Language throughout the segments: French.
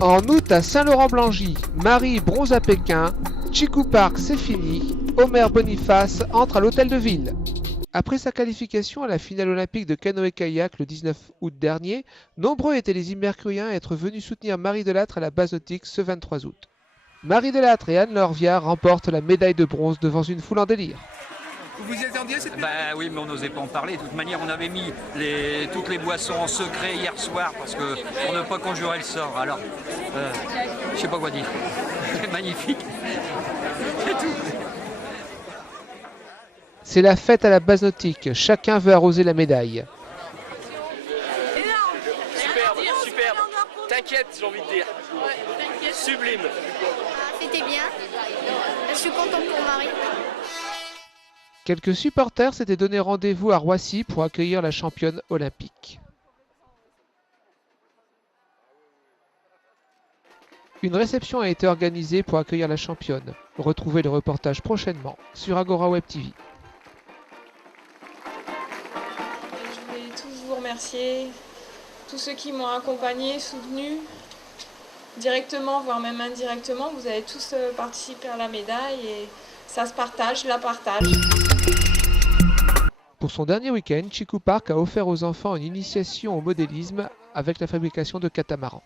En août à Saint-Laurent-Blangy, Marie bronze à Pékin, Chikou Park c'est fini, Omer Boniface entre à l'hôtel de ville. Après sa qualification à la finale olympique de canoë-kayak le 19 août dernier, nombreux étaient les Immercuriens à être venus soutenir Marie Delattre à la base nautique ce 23 août. Marie Delattre et Anne Lorvia remportent la médaille de bronze devant une foule en délire. Vous vous y attendiez à cette médaille ? Bah oui, mais on n'osait pas en parler. De toute manière, on avait mis toutes les boissons en secret hier soir parce que pour ne pas conjurer le sort. Alors, je sais pas quoi dire. C'est magnifique. C'est tout. C'est la fête à la base nautique. Chacun veut arroser la médaille. Superbe. T'inquiète, j'ai envie de dire. Sublime. C'était bien. Je suis contente pour Marie. Quelques supporters s'étaient donné rendez-vous à Roissy pour accueillir la championne olympique. Une réception a été organisée pour accueillir la championne. Retrouvez le reportage prochainement sur Agora Web TV. Je voulais tous vous remercier, tous ceux qui m'ont accompagné, soutenu, directement, voire même indirectement. Vous avez tous participé à la médaille et ça se partage, je la partage. Pour son dernier week-end, Chikou Park a offert aux enfants une initiation au modélisme avec la fabrication de catamarans.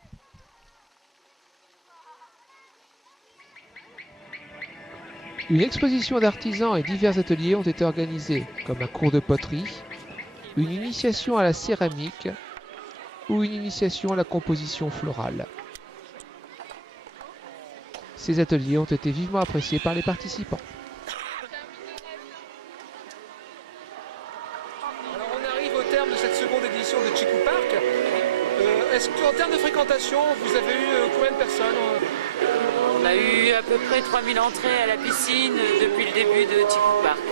Une exposition d'artisans et divers ateliers ont été organisés, comme un cours de poterie, une initiation à la céramique ou une initiation à la composition florale. Ces ateliers ont été vivement appréciés par les participants. Alors on arrive au terme de cette seconde édition de Chikou Park. Est-ce qu'en termes de fréquentation, vous avez eu combien de personnes ? On a eu à peu près 3000 entrées à la piscine depuis le début de Chikou Park.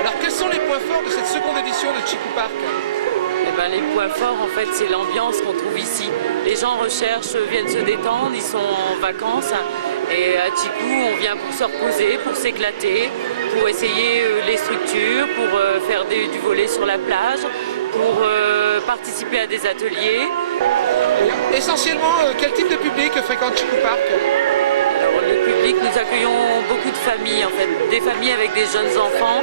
Alors quels sont les points forts de cette seconde édition de Chikou Park ? Les points forts, en fait, c'est l'ambiance qu'on trouve ici. Les gens recherchent, viennent se détendre, ils sont en vacances. Et à Chikou, on vient pour se reposer, pour s'éclater, pour essayer les structures, pour faire du volley sur la plage, pour participer à des ateliers. Et essentiellement, quel type de public fréquente Chikou Park ? Alors, le public, nous accueillons beaucoup de familles, en fait, des familles avec des jeunes enfants.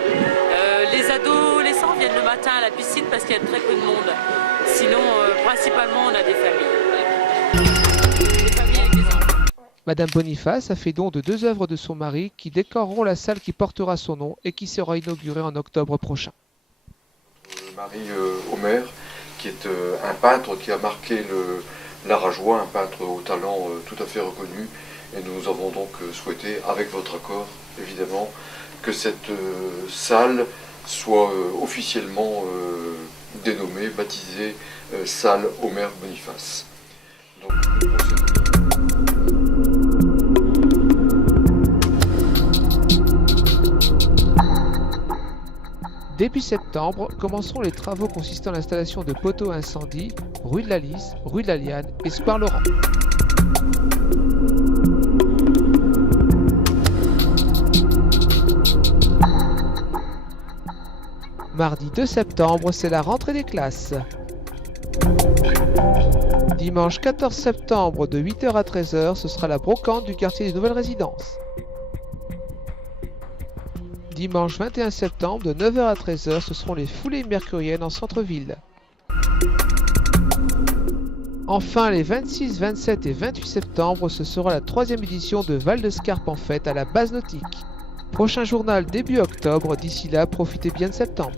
Les adolescents viennent le matin à la piscine parce qu'il y a très peu de monde. Sinon, principalement, on a des familles. Des familles avec des enfants. Madame Boniface a fait don de 2 œuvres de son mari qui décoreront la salle qui portera son nom et qui sera inaugurée en octobre prochain. Marie Omer, qui est un peintre qui a marqué l'Arajois, un peintre au talent tout à fait reconnu. Et nous avons donc souhaité, avec votre accord évidemment, que cette salle soit officiellement dénommée, baptisée salle Omer Boniface. Donc, Début septembre, commenceront les travaux consistant à l'installation de poteaux incendie, rue de la Lys, rue de la Liane et square Laurent. Mardi 2 septembre, c'est la rentrée des classes. Dimanche 14 septembre, de 8h à 13h, ce sera la brocante du quartier des Nouvelles Résidences. Dimanche 21 septembre, de 9h à 13h, ce seront les foulées mercuriennes en centre-ville. Enfin, les 26, 27 et 28 septembre, ce sera la 3e édition de Val de Scarpe en fête à la base nautique. Prochain journal début octobre, d'ici là, profitez bien de septembre.